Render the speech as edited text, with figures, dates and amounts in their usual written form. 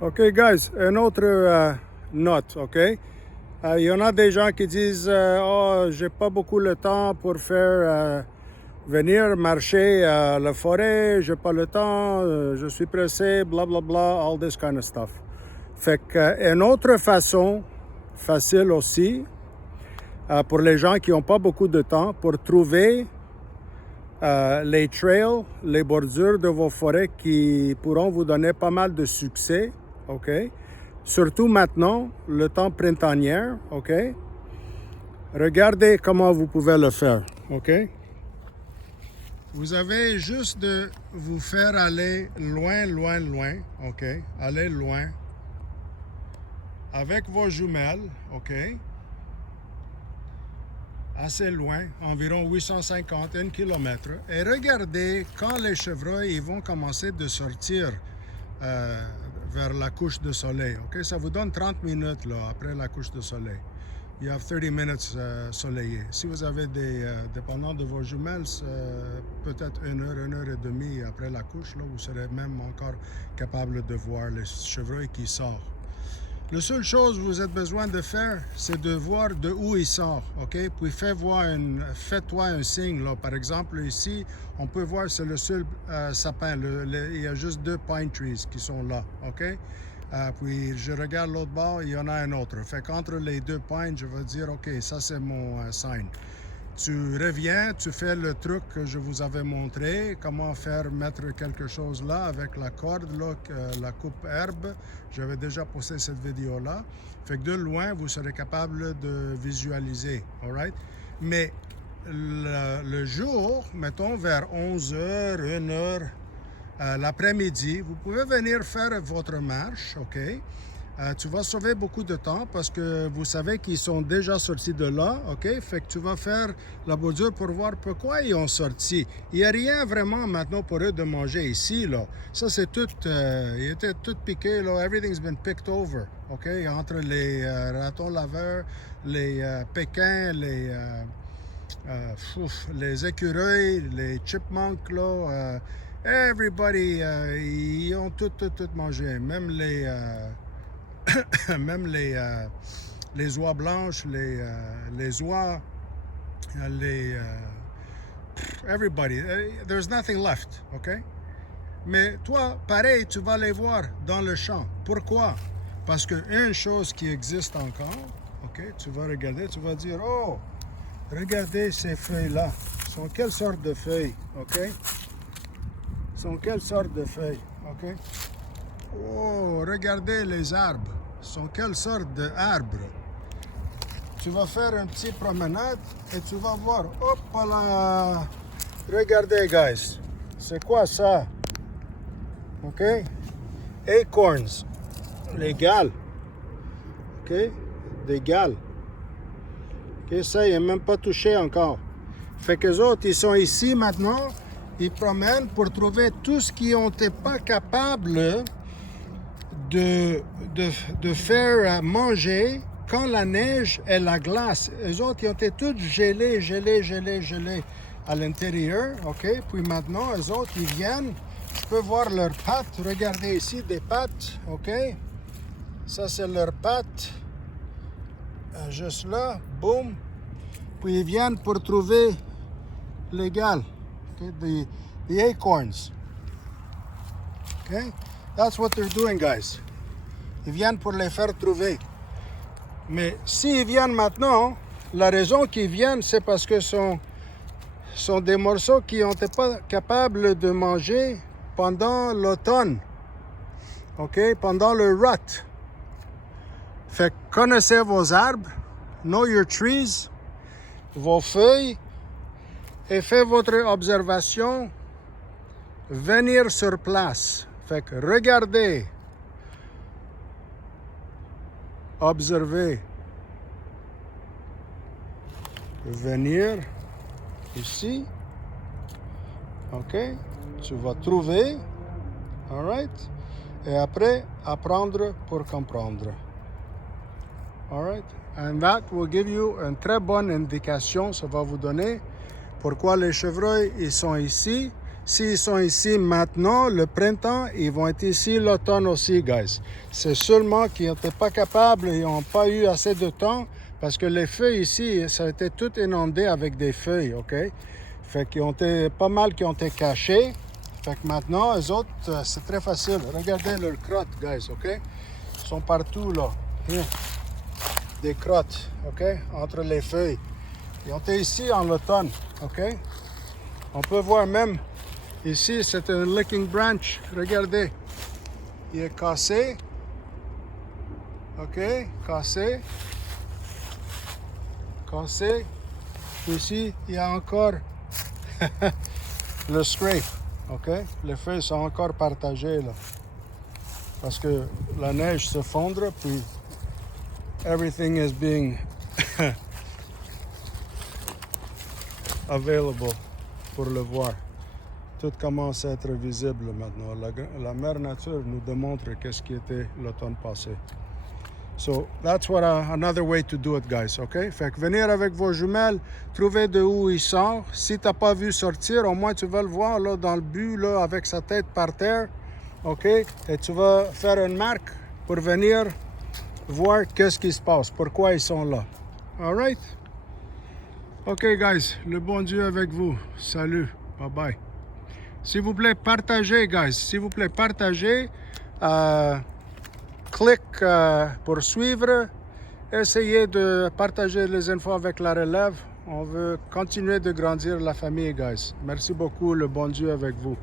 OK, guys, une autre note, OK? Il y en a des gens qui disent oh, j'ai pas beaucoup le temps pour faire venir marcher à la forêt, j'ai pas le temps, je suis pressé, bla bla bla, all this kind of stuff. Fait que une autre façon facile aussi pour les gens qui n'ont pas beaucoup de temps pour trouver les trails, les bordures de vos forêts qui pourront vous donner pas mal de succès, OK? Surtout maintenant, le temps printanier, OK? Regardez comment vous pouvez le faire, OK? Vous avez juste de vous faire aller loin, loin, loin, OK? Aller loin avec vos jumelles, OK? Assez loin, environ 851 km. Et regardez quand les chevreuils ils vont commencer de sortir vers la couche de soleil. Ok, ça vous donne 30 minutes là, après la couche de soleil. You have 30 minutes soleillé. Si vous avez dépendant de vos jumelles, peut-être une heure et demie après la couche, là, vous serez même encore capable de voir les chevreuils qui sortent. La seule chose que vous avez besoin de faire, c'est de voir de où il sort, OK? Puis faites-toi un signe, là. Par exemple, ici, on peut voir, c'est le seul sapin. Il y a juste 2 pine trees qui sont là, OK? Puis je regarde l'autre bord, il y en a un autre. Fait qu'entre les 2 pines, je vais dire, OK, ça c'est mon sign. Tu reviens, tu fais le truc que je vous avais montré, comment mettre quelque chose là avec la corde, là, la coupe herbe. J'avais déjà posté cette vidéo-là. Fait que de loin, vous serez capable de visualiser, all right? Mais le jour, mettons vers 11h, 1h, l'après-midi, vous pouvez venir faire votre marche, OK? Tu vas sauver beaucoup de temps parce que vous savez qu'ils sont déjà sortis de là, OK? Fait que tu vas faire la bordure pour voir pourquoi ils ont sorti. Il n'y a rien vraiment maintenant pour eux de manger ici, là. Ça, c'est tout, il était tout piqué, là. Everything's been picked over, OK? Entre les ratons laveurs, les pékins, les écureuils, les chipmunks, là. Everybody, ils ont tout mangé. Même même les oies blanches, les oies, everybody. There's nothing left, OK? Mais toi, pareil, tu vas les voir dans le champ. Pourquoi? Parce qu'une chose qui existe encore, OK? Tu vas regarder, tu vas dire, oh, regardez ces feuilles-là. Sont quelle sorte de feuilles, OK? Sont quelle sorte de feuilles, OK? Oh, regardez les arbres. Sont quelle sorte d'arbres? Tu vas faire une petite promenade et tu vas voir. Hop là! Regardez, guys. C'est quoi ça? OK? Acorns. Les galles. OK? Des galles. OK? Ça, il n'est même pas touché encore. Fait que les autres, ils sont ici maintenant. Ils promènent pour trouver tout ce qu'ils n'étaient pas capables de faire manger quand la neige et la glace. Les autres, ils ont été tous gelés à l'intérieur, OK? Puis maintenant, les autres, ils viennent, je peux voir leurs pattes. Regardez ici, des pattes, OK? Ça, c'est leurs pattes. Juste là, boum. Puis ils viennent pour trouver les galles, okay? The acorns. OK? That's what they're doing, guys. Ils viennent pour les faire trouver. Mais s'ils viennent maintenant, la raison qu'ils viennent, c'est parce que sont des morceaux qui n'ont été pas capables de manger pendant l'automne. OK? Pendant le rut. Fait que connaissez vos arbres, know your trees, vos feuilles, et faites votre observation, venir sur place. Fait que regardez, observez, venir ici, OK? Tu vas trouver, all right? Et après, apprendre pour comprendre. All right? And that will give you une très bonne indication, ça va vous donner pourquoi les chevreuils, ils sont ici. S'ils sont ici maintenant, le printemps, ils vont être ici l'automne aussi, guys. C'est seulement qu'ils n'étaient pas capables, ils n'ont pas eu assez de temps parce que les feuilles ici, ça a été tout inondé avec des feuilles, OK? Fait qu'ils ont été pas mal qui ont été cachés. Fait que maintenant, eux autres, c'est très facile. Regardez leurs crottes, guys, OK? Ils sont partout, là. Here. Des crottes, OK? Entre les feuilles. Ils ont été ici en l'automne, OK? On peut voir même, ici, c'est un licking branch. Regardez. Il est cassé. OK? Cassé. Cassé. Ici, il y a encore le scrape. OK? Les feuilles sont encore partagées, là. Parce que la neige se fondre, puis everything is being available pour le voir. Tout commence à être visible maintenant. La mère nature nous démontre qu'est-ce qui était l'automne passé. So that's what another way to do it, guys, OK? Fait que venir avec vos jumelles, trouver de où ils sont. Si t'as pas vu sortir, au moins tu vas le voir là dans le but, là, avec sa tête par terre, OK? Et tu vas faire une marque pour venir voir qu'est-ce qui se passe, pourquoi ils sont là. All right? OK, guys, le bon Dieu avec vous. Salut, bye-bye. S'il vous plaît, partagez, guys. S'il vous plaît, partagez. Clique pour suivre. Essayez de partager les infos avec la relève. On veut continuer de grandir la famille, guys. Merci beaucoup, le bon Dieu avec vous.